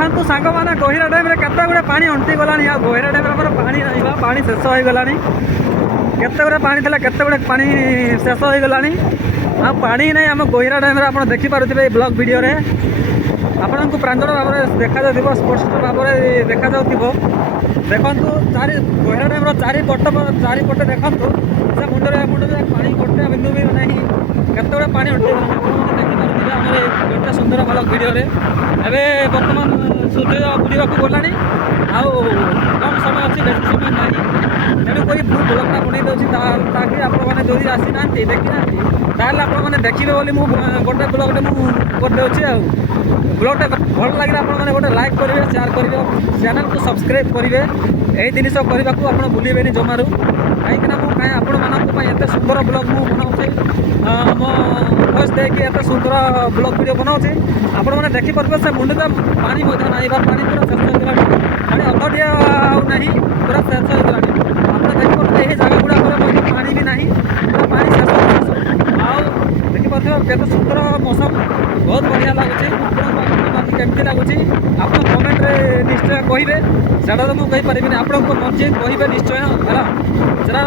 ଦେଖନ୍ତୁ ସାଙ୍ଗମାନେ ଗହିରା ଡ୍ୟାମ୍ରେ କେତେ ଗୁଡ଼େ ପାଣି ଅଣ୍ଟି ଗଲାଣି। ଆଉ ଗହିରା ଡ୍ୟାମ୍ରେ ଆମର ପାଣି ନାହିଁ ବା, ପାଣି ଶେଷ ହୋଇଗଲାଣି। କେତେ ଗୁଡ଼େ ପାଣି ଥିଲା, କେତେ ଗୁଡ଼େ ପାଣି ଶେଷ ହୋଇଗଲାଣି। ଆଉ ପାଣି ନାହିଁ ଆମ ଗହିରା ଡ୍ୟାମ୍ରେ। ଆପଣ ଦେଖିପାରୁଥିବେ ଏଇ ବ୍ଲଗ୍ ଭିଡ଼ିଓରେ ଆପଣଙ୍କୁ ପ୍ରାଞ୍ଜଳ ଭାବରେ ଦେଖାଯାଉଥିବ, ସ୍ପଷ୍ଟ ଭାବରେ ଦେଖାଯାଉଥିବ। ଦେଖନ୍ତୁ ଗହିରା ଡ୍ୟାମ୍ର ଚାରିପଟେ ଦେଖନ୍ତୁ, ସେ ମୁଣ୍ଡରେ ପାଣି ଗୋଟେ ବିନ୍ଦୁ ବି ନାହିଁ। କେତେବେଳେ ପାଣି ଅଣ୍ଟିଗଲାଣି ଆପଣମାନେ ଦେଖିପାରୁଥିବେ ଆମର ଗୋଟେ ସୁନ୍ଦର ବ୍ଲଗ୍ ଭିଡ଼ିଓରେ। ଏବେ ବର୍ତ୍ତମାନ ସୂର୍ଯ୍ୟ ବୁଡ଼ିବାକୁ ଗଲାଣି, ଆଉ କମ୍ ସମୟ ଅଛି, ବେଶୀ ସମୟ ନାହିଁ। ତେଣୁକରି ମୁଁ ବ୍ଲଗ୍ଟା ବନେଇ ଦେଉଛି ତାକି ଆପଣମାନେ ଯଦି ଆସିନାହାନ୍ତି ଦେଖିନାହାନ୍ତି ତାହେଲେ ଆପଣମାନେ ଦେଖିବେ ବୋଲି ମୁଁ ଗୋଟେ ବ୍ଲଗ୍ଟେ ମୁଁ କରିଦେଉଛି। ଆଉ ବ୍ଲଗ୍ଟା ଭଲ ଲାଗିଲେ ଆପଣମାନେ ଗୋଟେ ଲାଇକ୍ କରିବେ, ସେୟାର କରିବେ, ଚ୍ୟାନେଲ୍କୁ ସବସ୍କ୍ରାଇବ୍ କରିବେ। ଏହି ଜିନିଷ କରିବାକୁ ଆପଣ ଭୁଲିବେନି ଜମାରୁ। କାହିଁକିନା ମୁଁ ଆପଣମାନଙ୍କ ପାଇଁ ଏତେ ସୁନ୍ଦର ବ୍ଲଗ୍ ମୁଁ ବନାଉଛି, ମୋ ଭଏସ୍ ଦେଇକି ଏତେ ସୁନ୍ଦର ବ୍ଲଗ୍ ଭିଡ଼ିଓ ବନାଉଛି। ଆପଣମାନେ ଦେଖିପାରୁଥିବେ ସେ ମୁଣ୍ଡରେ ପାଣି ମଧ୍ୟ ନାହିଁ ବା ପାଣି ପୁରା ଶେଷ ହୋଇଗଲାଣି। ପାଣି ଅଧଟିଏ ଆଉ ନାହିଁ, ପୁରା ଶେଷ ହୋଇଗଲାଣି। ଆପଣ ଦେଖିପାରୁଥିବେ ଏହି ଜାଗା ଗୁଡ଼ାକରେ ମଧ୍ୟ ପାଣି ବି ନାହିଁ, ପୁରା ପାଣି ଶେଷ। ଆଉ ଦେଖିପାରୁଥିବେ କେତେ ସୁନ୍ଦର ମୌସମ, ବହୁତ ବଢ଼ିଆ ଲାଗୁଛି। ଆପଣଙ୍କୁ କେମିତି ଲାଗୁଛି ଆପଣ କମେଣ୍ଟରେ ନିଶ୍ଚୟ କହିବେ। ସେଇଟା ତ ମୁଁ କହିପାରିବିନି, ଆପଣଙ୍କ ମର୍ଜି କହିବେ ନିଶ୍ଚୟ ହେଲା। ସେଟା